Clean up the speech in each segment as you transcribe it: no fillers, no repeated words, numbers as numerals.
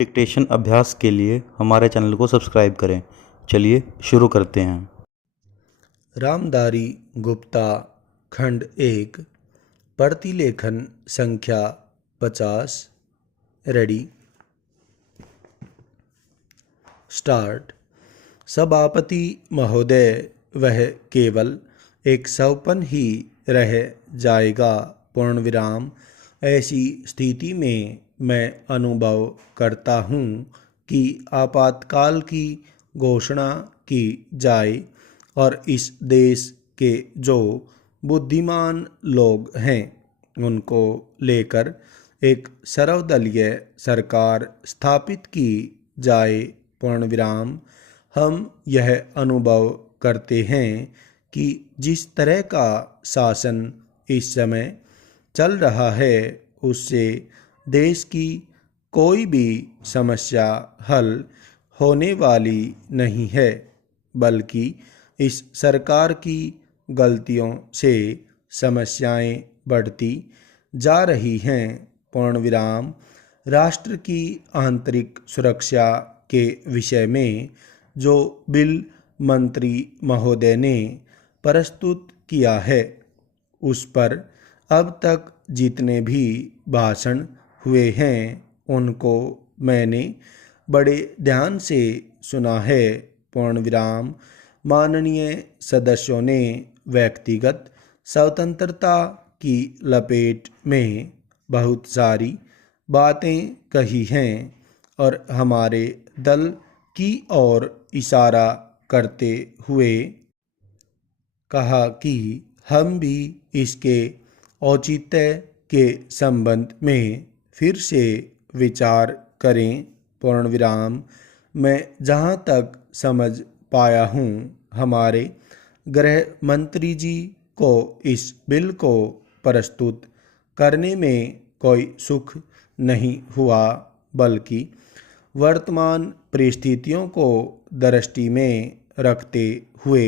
Dictation अभ्यास के लिए हमारे चैनल को सब्सक्राइब करें। चलिए शुरू करते हैं। रामधारी गुप्ता खंड 1 प्रतिलेखन संख्या 50। Ready start. सभापति महोदय, वह केवल एक सौपन ही रह जाएगा। पूर्ण विराम। ऐसी स्थिति में मैं अनुभव करता हूँ कि आपातकाल की घोषणा की जाए और इस देश के जो बुद्धिमान लोग हैं उनको लेकर एक सर्वदलीय सरकार स्थापित की जाए। पूर्ण विराम। हम यह अनुभव करते हैं कि जिस तरह का शासन इस समय चल रहा है उससे देश की कोई भी समस्या हल होने वाली नहीं है, बल्कि इस सरकार की गलतियों से समस्याएं बढ़ती जा रही हैं। पूर्ण विराम। राष्ट्र की आंतरिक सुरक्षा के विषय में जो बिल मंत्री महोदय ने प्रस्तुत किया है उस पर अब तक जितने भी भाषण हुए हैं उनको मैंने बड़े ध्यान से सुना है। पूर्ण विराम। माननीय सदस्यों ने व्यक्तिगत स्वतंत्रता की लपेट में बहुत सारी बातें कही हैं और हमारे दल की ओर इशारा करते हुए कहा कि हम भी इसके औचित्य के संबंध में फिर से विचार करें। पूर्ण विराम। मैं जहाँ तक समझ पाया हूँ हमारे गृह मंत्री जी को इस बिल को प्रस्तुत करने में कोई सुख नहीं हुआ, बल्कि वर्तमान परिस्थितियों को दृष्टि में रखते हुए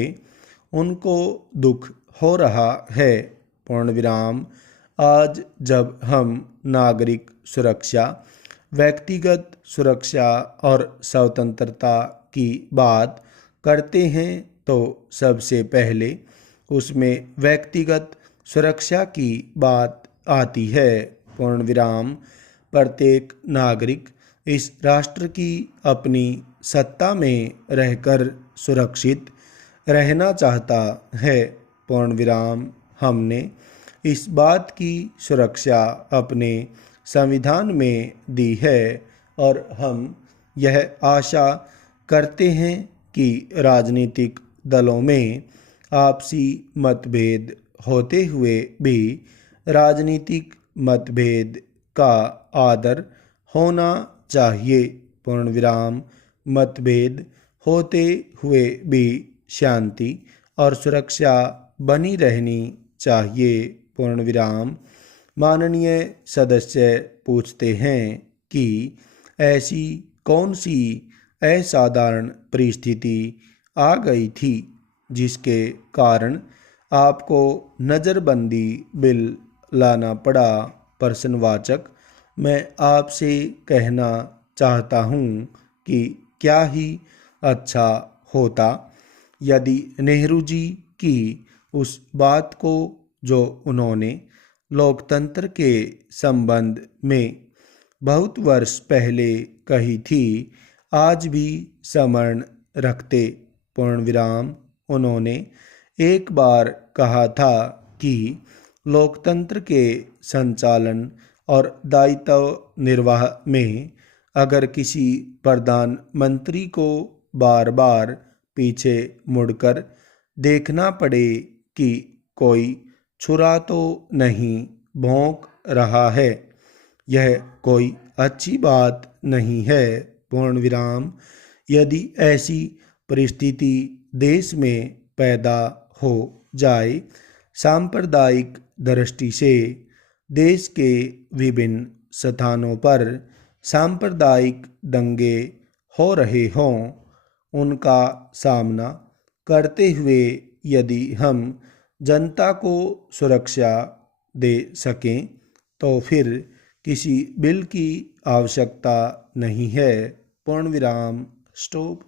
उनको दुख हो रहा है। पूर्ण विराम। आज जब हम नागरिक सुरक्षा, व्यक्तिगत सुरक्षा और स्वतंत्रता की बात करते हैं तो सबसे पहले उसमें व्यक्तिगत सुरक्षा की बात आती है। पूर्ण विराम। प्रत्येक नागरिक इस राष्ट्र की अपनी सत्ता में रहकर सुरक्षित रहना चाहता है। पूर्ण विराम। हमने इस बात की सुरक्षा अपने संविधान में दी है और हम यह आशा करते हैं कि राजनीतिक दलों में आपसी मतभेद होते हुए भी राजनीतिक मतभेद का आदर होना चाहिए। पूर्ण विराम। मतभेद होते हुए भी शांति और सुरक्षा बनी रहनी चाहिए। पूर्ण विराम। माननीय सदस्य पूछते हैं कि ऐसी कौन सी असाधारण परिस्थिति आ गई थी जिसके कारण आपको नज़रबंदी बिल लाना पड़ा। प्रश्नवाचक। मैं आपसे कहना चाहता हूँ कि क्या ही अच्छा होता यदि नेहरू जी की उस बात को जो उन्होंने लोकतंत्र के संबंध में बहुत वर्ष पहले कही थी आज भी स्मरण रखते। पूर्ण विराम। उन्होंने एक बार कहा था कि लोकतंत्र के संचालन और दायित्व निर्वाह में अगर किसी प्रधानमंत्री को बार बार पीछे मुड़कर देखना पड़े कि कोई छुरा तो नहीं भौंक रहा है, यह कोई अच्छी बात नहीं है। पूर्ण विराम। यदि ऐसी परिस्थिति देश में पैदा हो जाए, सांप्रदायिक दृष्टि से देश के विभिन्न स्थानों पर सांप्रदायिक दंगे हो रहे हों, उनका सामना करते हुए यदि हम जनता को सुरक्षा दे सकें तो फिर किसी बिल की आवश्यकता नहीं है। पूर्ण विराम, स्टॉप।